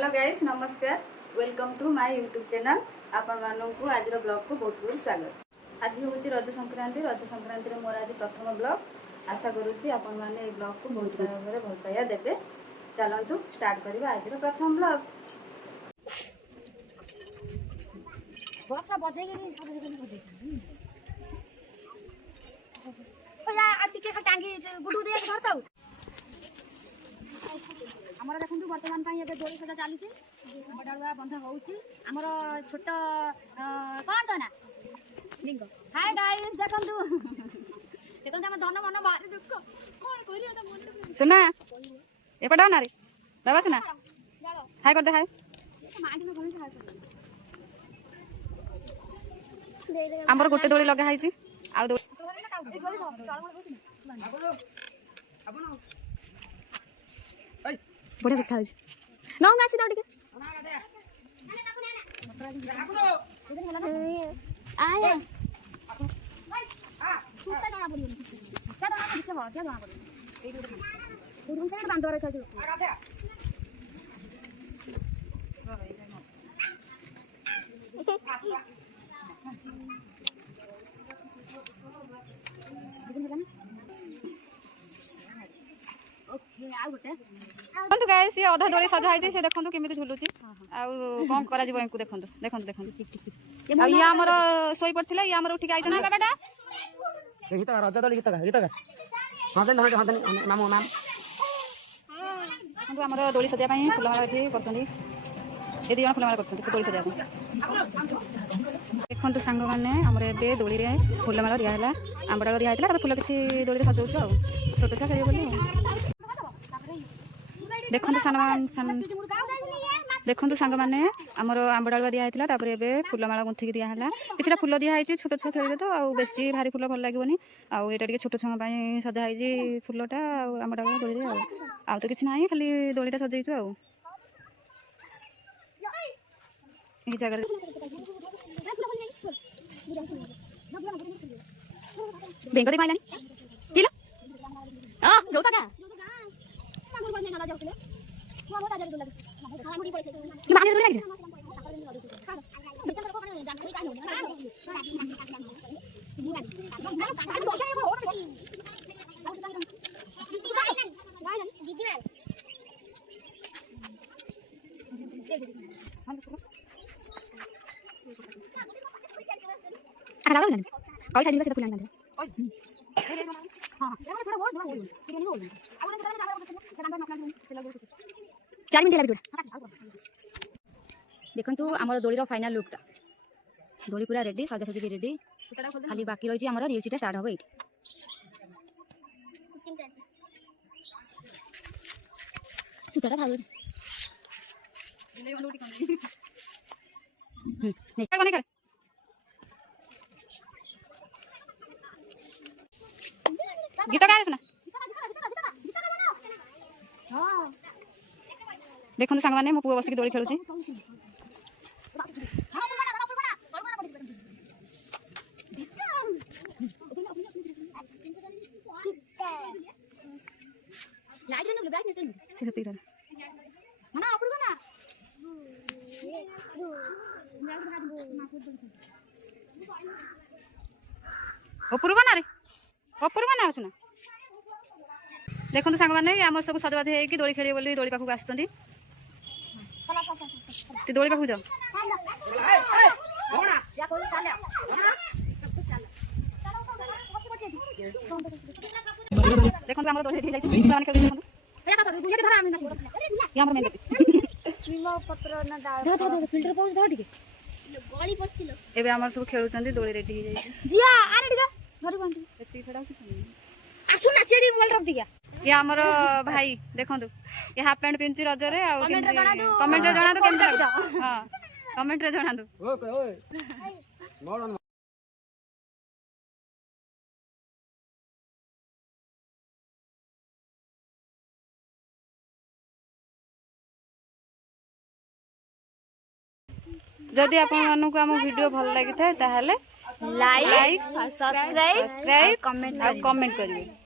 Hello guys नमस्कार welcome to my YouTube channel आपण मानू आज ब्लॉग को बहुत बहुत स्वागत। आज हूँ रज संक्रांति मोर आज प्रथम ब्लॉग आशा करुँची आपण मैंने ये ब्लॉग को बहुत भाव में भल पाइबा देवे। चलतु स्टार्ट करवा आज प्रथम ब्लॉग। आमर देखो बर्तमान दोली सजा चलती बड़ुआ बंधा होमर छोट कौन तो ना लिंग हाय गाइस देखो देखो आम धन मन बाहर दुख कौन सुना एपटा ना रे बाबा सुना हाय कर दे हाय आमर गोटे दोली लगा है आ बढ़िया देखा नौ ना सीधा टिके आया सुता जଣା पड़ियो क्या जଣା पड़ियो बड़ क्या जଣା पड़ियो ए रूम से बांध रखा जो देखो गाइस ये अधा दोली सजा है से देखो केमिति झुलुची आ कोन करा जीव इनको देखो देखो देखो आ ये हमर सोई पड़थिला ये हमर उठी के आइछ ना बाबाटा गीत रज दोली गीत गा हदन हदन मामू माम देखो हमर दोली सजा पई फुलमाला एठी करथंदी ए दिया फुलमाला करथंदी दोली सजा देखो सांग माने हमर एबे दोली रे फुलमाला दिया हला आंबडाला दिया हला फुल किछि दोली रे सजाउछ आ छोट छा खेले बोली देखो सांग मैंने आमर आंबडालुआ दिखाई था फुलमाला गुंथिक दिहला किसी फुल दिखाई छोट छुआ खेल तो बेसी भारी फुल भल लगे आटा छोट छुआ सजाई फुलटा आंबडालुआ दोली आ तो किसी ना खाली दोलीटा सजाइछु जगह बेंगरी माइलानी किलो जोता का कि माने रे लागे आ लागे कौन सा दिन से फुलान लागे हां थोड़ा बहुत चार मिनट लगे देखु आम दोलीर फाइनाल लुकटा दोली पूरा रेडी सजासजी भी रेडी खाली बाकी रही आम रिल्सटा स्टार्ट हम ये सूताटा था गीत गा सुना देखो सांग मैंने मो पुआ बसिक दोली खेलुची सुना देखो सांग मैंने आम सब सजबाज हो दोली खेल बोली दोली पाखक आस दोली पाखक जाओ देखो आम दोली सब खेलुं दोली रेडी ये आमर भाई देखो ये हाफ पैंट पिंची रजरे कमेंट रे जणा केमती लागो हां कमेंट रे जणा जदि आपण मानू आम वीडियो भल लगी था लाइक सब्सक्राइब कमेंट करिए।